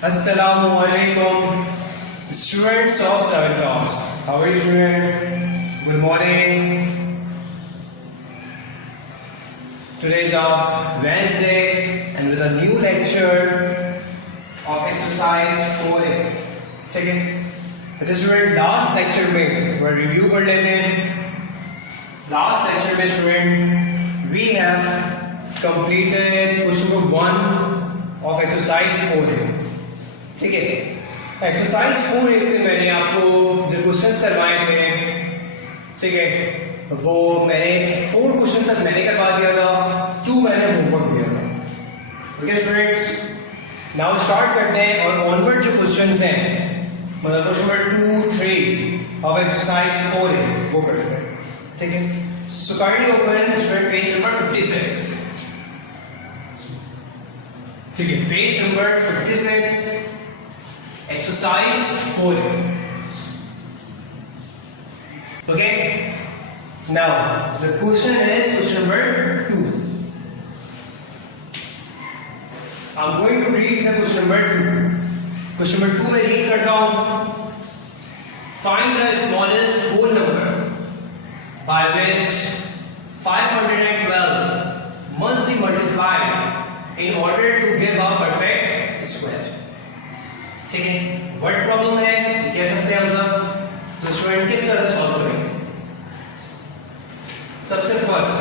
Assalamualaikum, students of 7th class. How are you, student? Good morning. Today is our Wednesday, and with a new lecture of exercise 4A. Check it. अच्छा student, last lecture में थोड़ा review कर लेते हैं. Last lecture में student we have completed question number 1 of exercise 4A. ठीक है, exercise 4A से मैंने आपको जो क्वेश्चंस करवाए थे, ठीक है, वो मैंने 4 क्वेश्चन तक मैंने करवा दिया था, 2 मैंने होमवर्क दिया था. ओके स्टूडेंट्स, नाउ स्टार्ट करते हैं और ऑनवर्ड जो क्वेश्चंस हैं, मतलब question number 2, 3 of exercise 4A वो करते हैं. ठीक है, so kindly open student page number 56. ठीक है, page number 56, exercise 4A. Okay, now the question is question number 2. I'm going to read the question number 2. Question number 2 में read करता हूँ. Find the smallest whole number by which 512 must be multiplied in order to give a perfect square. ठीक है, word problem है कह सकते हैं हम सब. तो स्टूडेंट किस तरह सॉल्व करेंगे? सबसे फर्स्ट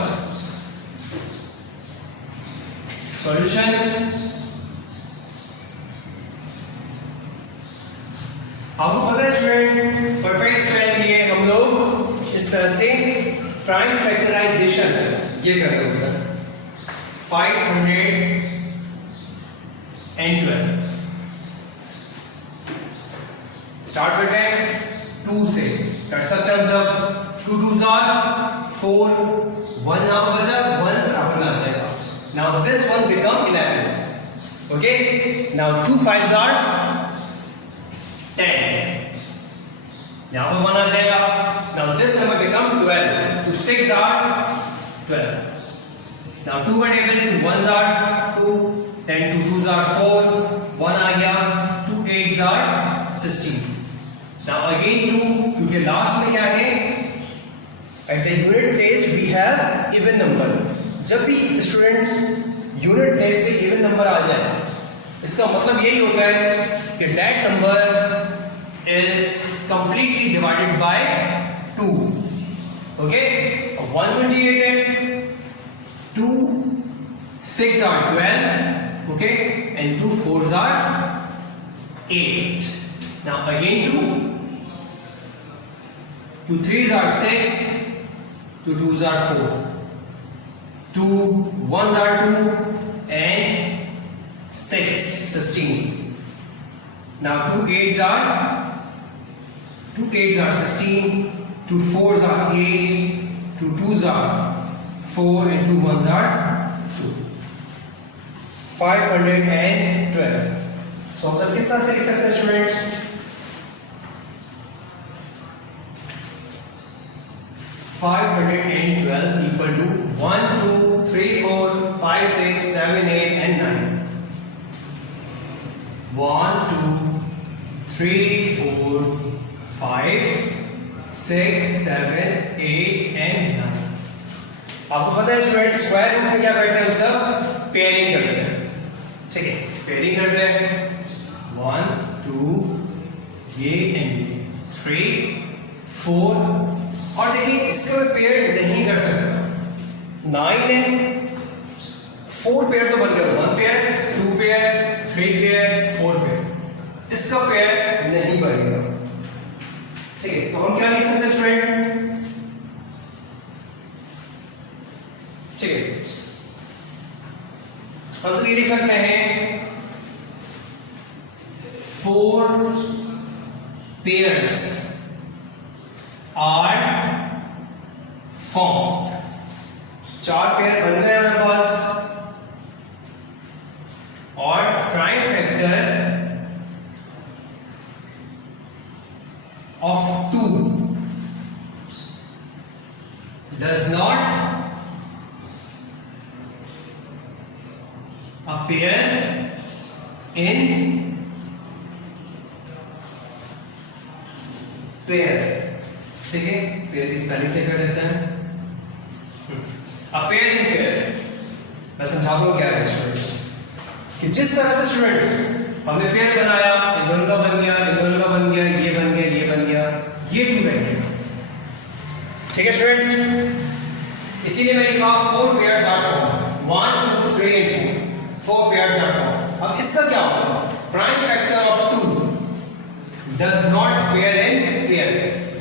सॉल्यूशन, आपको पता है स्टूडेंट परफेक्ट स्क्वायर के लिए हम लोग इस तरह से प्राइम फैक्टराइजेशन ये कर रहे होते हैं. 512 स्टार्ट करते हैं 2 से. कर सकते हैं हम सब. 2 2s are 4, 1 यहाँ बचा, 1 बराबर आ जाएगा. Now this one become 11. Okay, now 2 5s are 10. यहाँ पर 1 आ जाएगा. Now this number become 12. 2 6 are 12. Now 2 का table, 2 1s are 2, 10 2 2s are 4, 1 आ गया, 2 8s are 16. Now again 2, क्योंकि लास्ट में क्या है, at the unit place we have even number. जब भी स्टूडेंट्स यूनिट प्लेस पे even number आ जाए, इसका मतलब यही होता है कि that number is completely divided by 2. Okay, 128 है, 2 6 are 12. Okay, and 2 4s are 8. Now again 2 3s are 6, 2 2s are 4, 2 1s are 2, and 6 16. Now 2 8s are 16, 2 4s are 8, 2 2s are 4, and 2 1s are 2. 512. So हम सब किस तरह से लिख सकते हैं students? 512 equal to 1 2 3 4 5 6 7 8 and 9. 1 2 3 4 5 6 7 8 and 9. आपको पता है स्टूडेंट, स्क्वायर रूट में क्या करते हैं हम सब? पेयरिंग करते हैं. ठीक है, पेयरिंग करते हैं. 1 2 ये एंड 3 4. और देखिए इसका पेयर नहीं कर सकता. 9 है, 4 पेयर तो बन गया. 1 पेयर, 2 पेयर, 3 पेयर, 4 पेयर. इसका पेयर नहीं बनेगा. ठीक है, तो हम क्या लिख सकते हैं स्टूडेंट? ठीक है, हम सब ये लिख सकते हैं 4 pairs are formed. 4 पेयर बन गए हमारे पास, और prime factor of 2 does not appear in pair, ठीक है, पेयर की स्पेलिंग से कर देते हैं। A pair in pair, मैं समझाता हूँ क्या है स्टूडेंट्स, कि जिस तरह से स्टूडेंट्स हमने पेयर बनाया, इन दोनों का बन गया, इन दोनों का बन गया, ये बन गया, ये बन गया, ये टू बन गया, ठीक है स्टूडेंट्स। इसीलिए मैंने कहा 4 pairs are formed, 1 2 3 and 4 pairs are formed। अब इसका क्या होगा, prime factor of 2 does not pair in pair,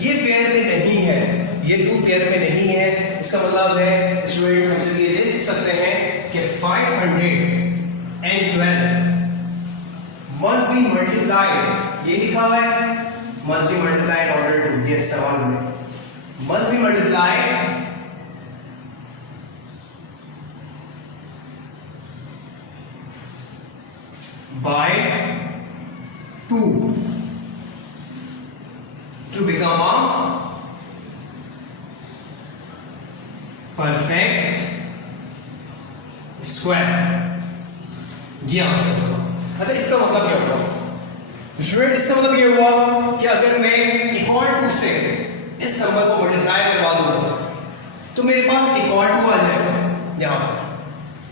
ये पेयर में नहीं है, ये 2 पेयर में नहीं है। इसका मतलब है स्टूडेंट हम ये लिख सकते हैं कि 512 must be multiplied, ये लिखा हुआ है must be multiplied in order to, ये सवाल में must be multiplied by 2 to become a perfect square, ये आंसर होगा। अच्छा इसका मतलब क्या हुआ स्टूडेंट, इसका मतलब ये हुआ कि अगर मैं इक्वल टू से इस नंबर को मल्टीप्लाई करवा दूंगा तो मेरे पास इक्वल टू आ जाएगा यहाँ पर,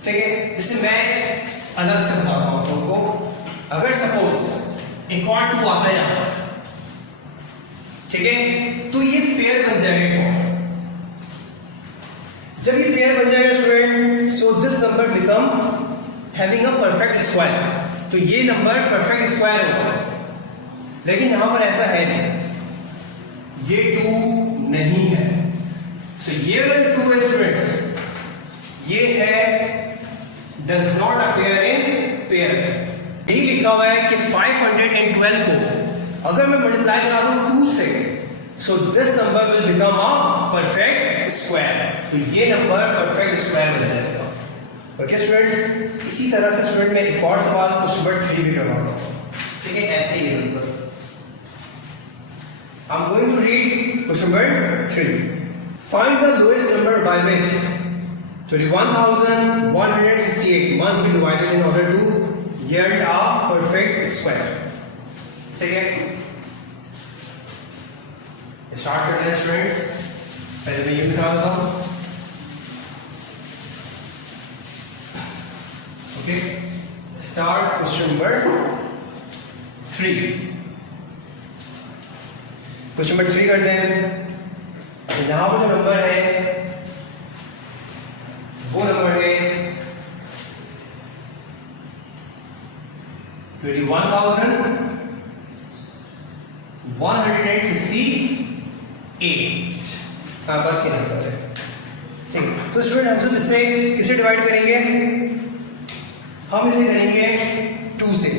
ठीक है। जिसे मैं अलग से बताता हूँ तुमको, अगर सपोज इक्वल टू आता है यहाँ पर, ठीक है, तो ये पेयर बन जाएगा। जब ये पेयर बन जाएगा student, so this number become having a perfect square, तो ये नंबर परफेक्ट स्क्वायर होगा। लेकिन यहां पर ऐसा है नहीं, ये 2 नहीं है, सो ये वाला 2 है स्टूडेंट्स, ये है does not appear in pair. यही लिखा हुआ है कि 512 को अगर मैं मल्टीप्लाई करा दूं 2 से, so this number will become a perfect square, तो ये नंबर परफेक्ट स्क्वायर बन जाएगा। ओके स्टूडेंट्स, इसी तरह से स्टूडेंट मैं एक और सवाल क्वेश्चन नंबर 3 भी करवाऊंगा, ठीक है, ऐसे ही बिल्कुल। I am going to read question number 3। Find the lowest number by which 21,168 must be divided in order to yield a perfect square, ठीक है। स्टार्ट करते हैं स्टूडेंट्स, पहले मैं ये बता देता हूँ, okay. Start question number 3। Question number 3 करते हैं। यहां पर जो नंबर है वो नंबर है 21,168, हाँ बस ये नंबर है, ठीक। तो स्टूडेंट हम सब इससे किसे डिवाइड करेंगे, हम इसे करेंगे 2 से,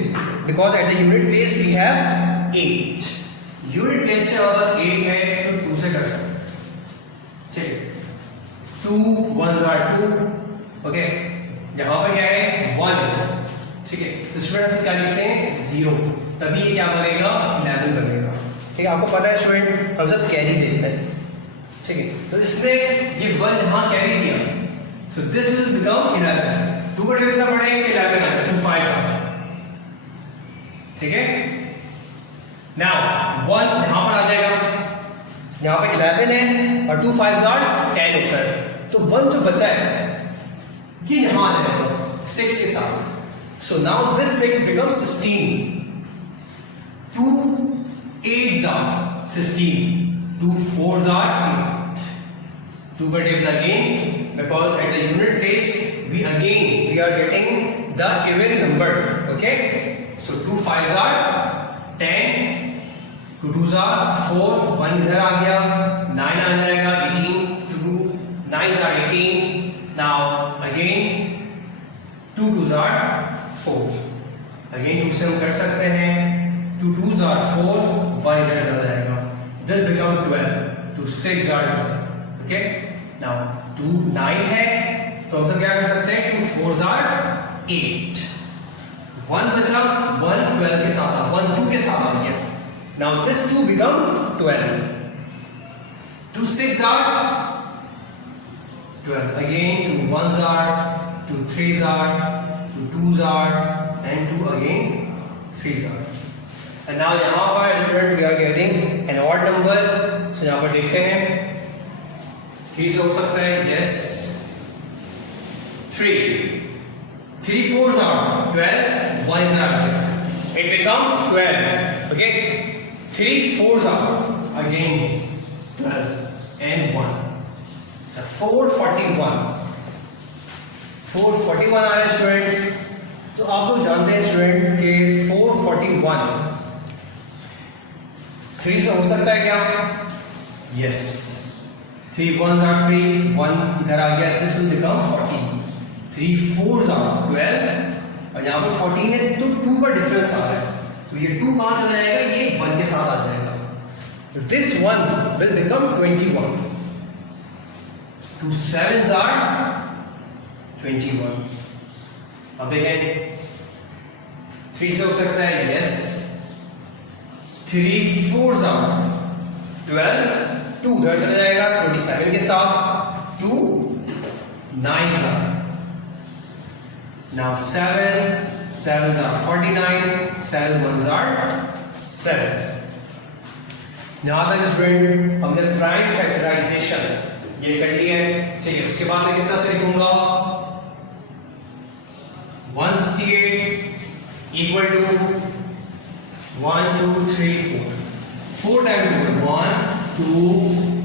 because at the unit place we have 8, unit place से अगर 8 है तो 2 से कर सकते हैं, ठीक। 2 1s are 2, ओके। यहाँ पर क्या है 1, ठीक है। तो स्टूडेंट हम क्या लिखते हैं 0, तभी ये क्या बनेगा 11 बनेगा, ठीक है। आपको पता है स्टूडेंट हम सब कैरी देते हैं, ठीक है। तो इसने ये 1 यहाँ कैरी दिया, सो दिस विल बिकम 11, 2 का डिवीजन पड़ेगा 11 आता है, 2 5 आता है, ठीक है। नाउ 1 यहाँ पर आ जाएगा, यहाँ पे 11 है और 2 5s are 10 होता है, तो 1 जो बचा है ये यहाँ आ जाएगा 6 के साथ, so now this 6 becomes 16, 2 8s are 16, 2 4s are 8, 2 by table again, because at the unit place we are getting the even number, okay. So 2 5s are 10, 2 2s are 4, 1 इधर आ गया, 9 आ जाएगा 18, 2 9s are 18, now again 2 2s are 4, again 2 से हम कर सकते हैं, 2 2s are 4, 1 इधर चला जाएगा, this becomes 12, 2 6 are 12, okay. now 2 9 है तो हम सब क्या कर सकते हैं, 2 4s are 8, 1 बचा, 1 12 के साथ 1 2 के साथ आ गया, now this 2 become 12, 2 6 are 12, again 2 1s are, 2 3s are, 2 2s are, and 2 again 3s are, and now यहाँ पर student we are getting an odd number, so यहाँ पर देखते हैं 3 से हो सकता है, yes 3 4s are 12, 1 is out, it become 12, okay, 3 4s are again 12 and 1, so 441 आ रहा है स्टूडेंट्स। तो आप लोग जानते हैं स्टूडेंट के 441 3 से हो सकता है क्या, यस 3 1s are 3, 1 इधर आ गया, this will become 14, 3 4s are 12 और यहाँ पर 14 है तो 2 का डिफरेंस आ रहा है, तो ये 2 कहाँ चला जाएगा, ये 1 के साथ आ जाएगा, तो this 1 will become 21, 2 7s are 21। अब देखें 3 से हो सकता है, यस 3 4s are 12, 2 उधर चला जाएगा 27 के साथ, 2 9s are, now 7s are 49, 7 1s are 7। यहाँ तक स्टूडेंट हमने प्राइम फैक्टराइजेशन ये कर लिया है, ठीक है। उसके बाद मैं किस तरह से लिखूंगा, 168 equal to 1 2 3 4, 4 time 1 2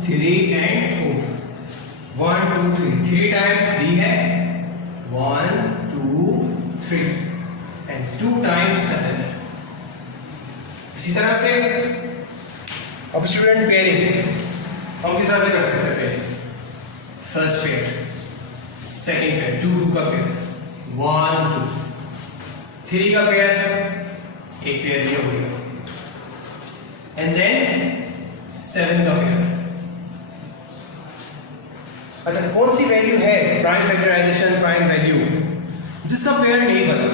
3 and 4, 1 2 3, 3 time 3 है, 1 2 3 and 2 टाइम्स 7 है। इसी तरह से अब स्टूडेंट पेयरिंग हम किस तरह से कर सकते हैं, pairing first pair, second pair, 2 2 का पेयर, 1 2, 3 का पेयर, एक पेयर ये हो गया, एंड देन 7 का पेयर। अच्छा, कौन सी वैल्यू है प्राइम फैक्टराइजेशन, प्राइम वैल्यू जिसका पेयर नहीं बना,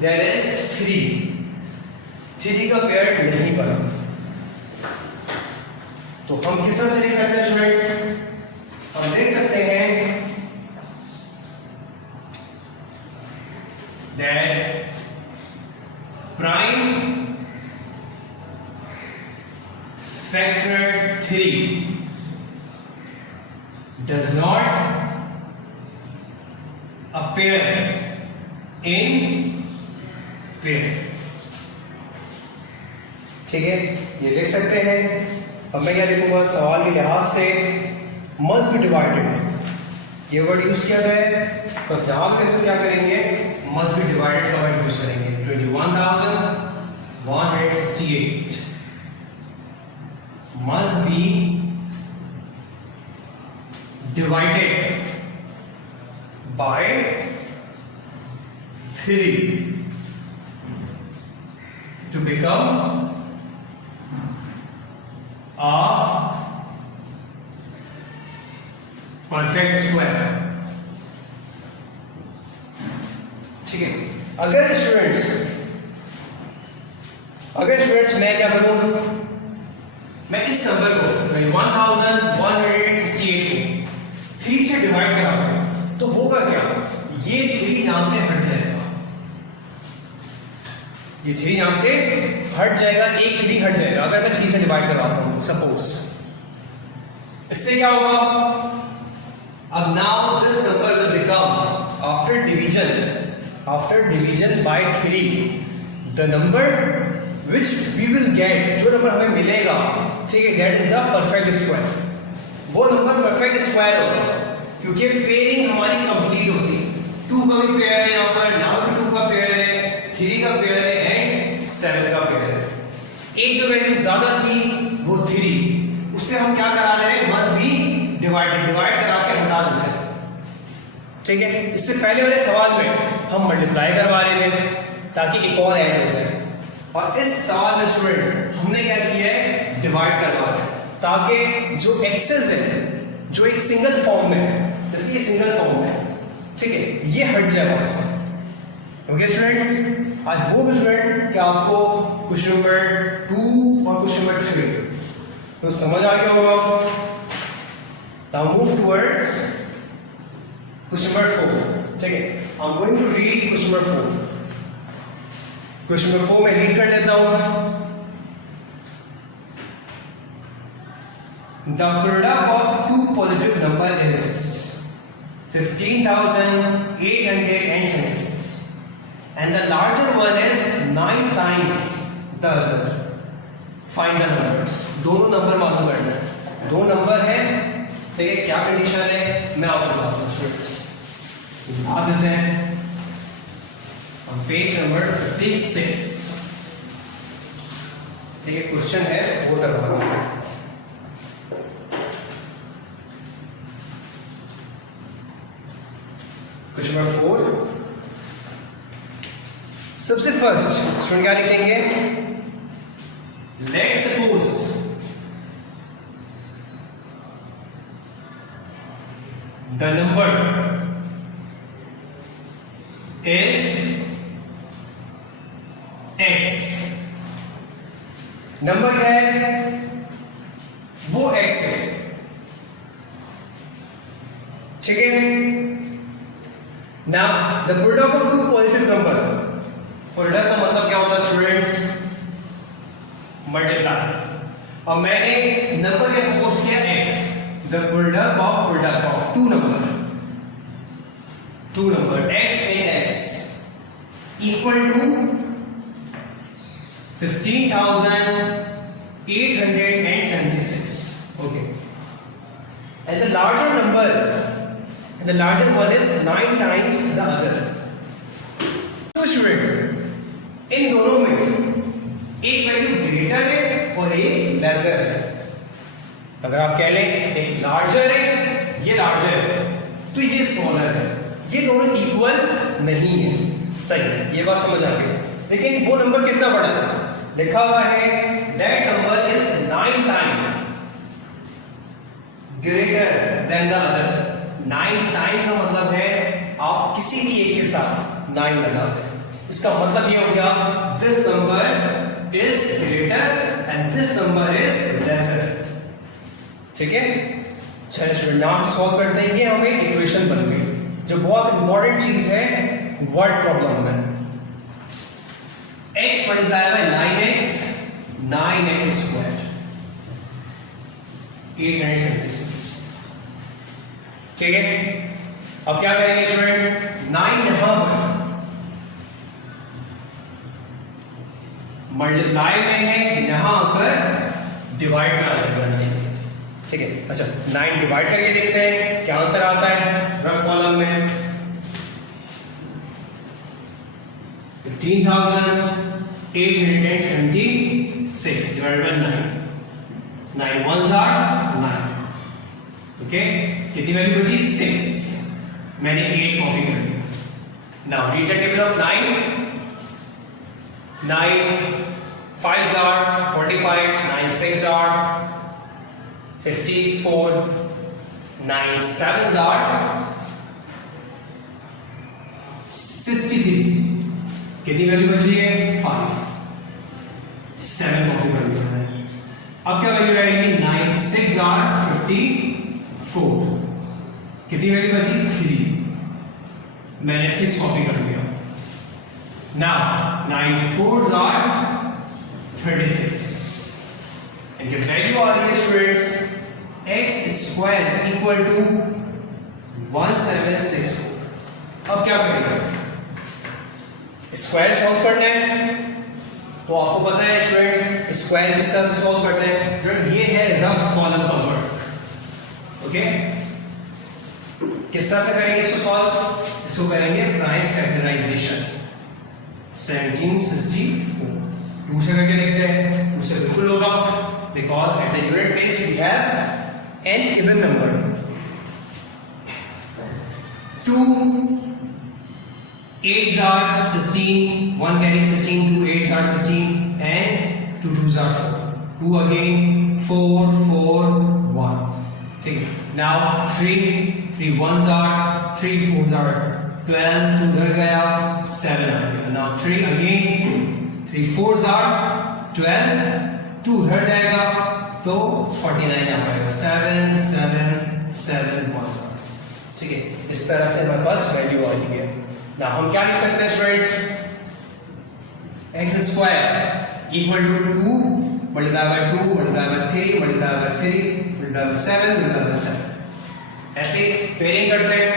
देयर इज 3 का पेयर नहीं बना, तो हम किस तरह से लिख सकते हैं स्टूडेंट्स, हम देख सकते हैं that prime factor 3 does not appear in pair, ठीक है, ये लिख सकते हैं। अब मैं क्या लिखूंगा, सवाल के लिहाज से मस्ट बी डिवाइडेड, ये वर्ड यूज किया गया है, तो जवाब में तो क्या करेंगे, मस्ट बी डिवाइडेड का वर्ड यूज करेंगे। 21,168 must be divided by 3 to become a perfect square, ठीक है। अगर स्टूडेंट्स मैं क्या करूं, मैं इस नंबर को 21,168 को 3 से डिवाइड कराऊंगा, तो होगा क्या, ये 3 यहां से हट जाएगा, ये 3 यहां से हट जाएगा, एक 3 हट जाएगा अगर मैं 3 से डिवाइड करवाता हूं सपोज। इससे क्या होगा, अब now this number will become after division bye 3 the number which we will get, जो नंबर हमें मिलेगा, ठीक है, that is the perfect square, वो नंबर परफेक्ट स्क्वायर होगा, क्योंकि पेयरिंग हमारी कंप्लीट होती है। 2 का भी पेयर है यहाँ पर, now भी 2 का पेयर है, 3 का पेयर है एंड 7 का पेयर है। एक जो वैल्यू ज्यादा थी वो 3, उससे हम क्या करा रहे हैं, मस्ट बी डिवाइड करा के हटा देते हैं, ठीक है। इससे पहले वाले सवाल में हम मल्टीप्लाई करवा रहे थे ताकि एक और ऐड हो जाए, और इस सवाल में स्टूडेंट हमने क्या किया है, डिवाइड करवा रहे हैं ताकि जो एक्सेस है, जो एक सिंगल फॉर्म में है, जैसे ये सिंगल फॉर्म में है, ठीक है, ये हट जाए वहां से। Okay students, I hope student कि आपको क्वेश्चन नंबर 2 और क्वेश्चन नंबर 3 तो समझ आ गया होगा। Now move towards question number 4, ठीक है। I am going to read question number 4। Question number 4 में रीड कर लेता हूं. The product of two positive number is 15,876 and the larger one is 9 times the other. Find the numbers. दोनों number मालूम करना है. दो नंबर है, चाहिए क्या कंडीशन है मैं आपको बताता हूँ स्टूडेंट्स. बता देते हैं पेज नंबर 56. ठीक है, क्वेश्चन है 4 तक वाला. Question number 4. सबसे फर्स्ट स्टूडेंट क्या लिखेंगे? Let's suppose the number is x. Number क्या है? वो x है. ठीक है. Now the product of two positive number. Product का मतलब क्या होता है स्टूडेंट्स? मल्टीप्लाई. और मैंने नंबर का सपोज किया x. The product of two number x and x equal to 15,876. Okay. And the larger number, and the larger one is 9 times the other. So student, इन दोनों में एक वैल्यू ग्रेटर है और एक लेसर है. अगर आप कह लें एक लार्जर है, ये लार्जर है, तो ये स्मॉलर है. ये दोनों इक्वल नहीं है. सही है, ये बात समझ आ गई. लेकिन वो नंबर कितना बड़ा है? लिखा हुआ है that number is 9 time greater than the other. 9 time का मतलब है आप किसी भी एक के साथ 9 लगाते हैं. इसका मतलब ये हो गया this number is greater and this number is lesser. ठीक है, चलिए स्टूडेंट यहां से सॉल्व करते हैं. ये हमें इक्वेशन बन गई जो बहुत इंपॉर्टेंट चीज है वर्ड प्रॉब्लम में. x multiply by 9x square 876. ठीक है, अब क्या करेंगे स्टूडेंट? 9 यहां पर मल्टीप्लाई में है, यहां आकर डिवाइड में आंसर करना है. ठीक है, अच्छा 9 डिवाइड करके देखते हैं क्या आंसर आता है. रफ कॉलम में 15,876 divided by 9. 9 ones are 9. Okay, कितनी वैल्यू बची? 6. मैंने 8 कॉपी कर दिया. Now read the table of 9. 9 5s are 45. 9 6 are 54. 9 7s are 63. कितनी वैल्यू बच रही है? 5. 7 कॉपी कर लिया है. अब क्या वैल्यू आएगी? 9 6 are 54. कितनी वैल्यू बची? 3. मैंने 6 कॉपी कर लिया. Now 9 4s are 36. इनकी वैल्यू आ रही है students x square equal to 1764. अब क्या करेंगे? स्क्वायर सॉल्व करना है तो आपको पता है स्टूडेंट्स स्क्वायर किस तरह से सॉल्व करते हैं. स्टूडेंट ये है रफ कॉलम का वर्क. ओके, किस तरह से करेंगे इसको सॉल्व? इसको करेंगे प्राइम फैक्टराइजेशन. 1764 2 से करके देखते हैं. 2 से बिल्कुल होगा because at the unit place we have an even number. 2 8s are 16. 1 carries 16. 2 8s are 16 and 2 2s are 4. 2 again 4 4 1. ठीक है. Now 3 1s are 3 4s are 12. 2 उधर गया 7 आ गया. Now 3 again 3 4s are 12. 2 उधर जाएगा तो 49 आ जाएगा. 7 7 7 1s are. ठीक है, इस तरह से हमारे पास वैल्यू आ रही है. ना हम क्या लिख सकते हैं students? x square equal to 2 multiplied by 2 multiplied by 3 multiplied by 3 multiplied by 7 multiplied by 7. ऐसे पेयरिंग करते हैं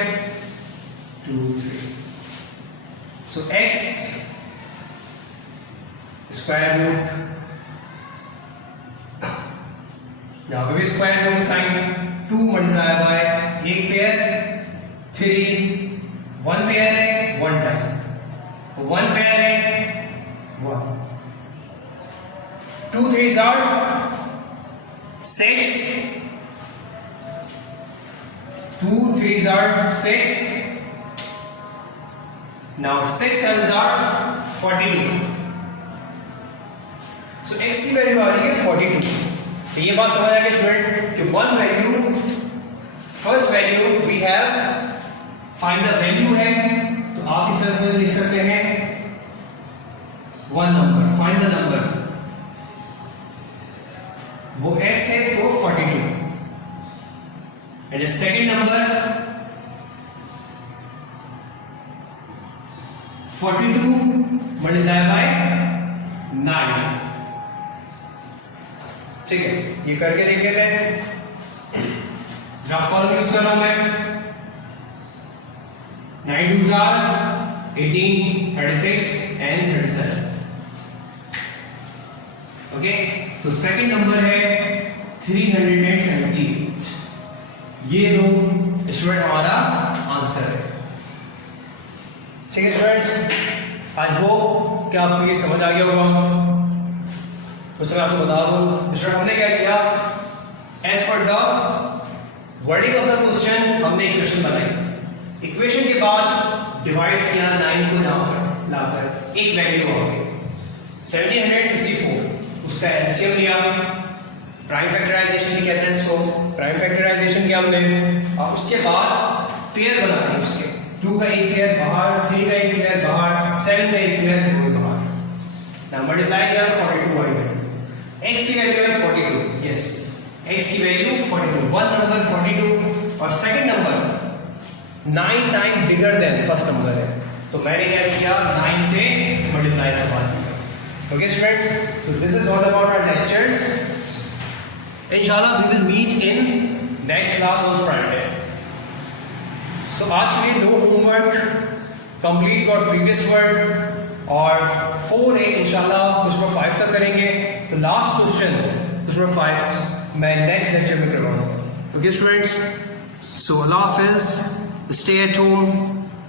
2 3. So x square root, यहाँ पे भी square root sign 2 multiply by एक पेयर 3 वन पेयर है वन टाइम वन पेयर है 1 2 3s are 6 2 3s are 6 now 6 7s are 42. So x की वैल्यू आ रही है 42. तो ये बात समझ आ गई स्टूडेंट कि one value first value we have find the value है तो आप इस तरह से लिख सकते हैं one number find the number वो x है तो 42 and second number 42 multiply by 9. ठीक है ये करके देख लेते हैं. रफ फॉर्म यूज कर रहा हूं मैं 9 2s are 18 36 and 37. ओके तो सेकंड नंबर है 378. ये दो स्टूडेंट हमारा आंसर है. ठीक है स्टूडेंट्स आई होप कि आपको ये समझ आ गया होगा. तो चलो आपको बता दूं स्टूडेंट हमने क्या किया as per the wording of the question हमने इक्वेशन बनाई. इक्वेशन के बाद डिवाइड किया 9 को यहाँ पर लाकर एक वैल्यू आ गई 1764. उसका एलसीएम लिया प्राइम फैक्टराइजेशन भी कहते हैं इसको. प्राइम फैक्टराइजेशन किया हमने और उसके बाद पेयर बना दिए उसके 2 का एक पेयर बाहर 3 का एक पेयर बाहर 7 का एक पेयर बाहर. ना मल्टीप्लाई किया 42 आ गया. x की वैल्यू है 42. यस x की वैल्यू 42. वन नंबर 42 और second number 9 time bigger than first number है तो मैंने क्या किया 9 से मल्टीप्लाई करवा दिया. Okay students so this is all about our lectures. इंशाल्लाह we will meet in next class on Friday. so आज के लिए no homework, complete your previous work और 4A इंशाल्लाह कुछ नंबर 5 तक करेंगे. तो लास्ट क्वेश्चन कुछ नंबर 5 मैं नेक्स्ट लेक्चर में करवाऊंगा. Okay students so Allah Hafiz, stay at home,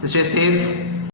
stay safe.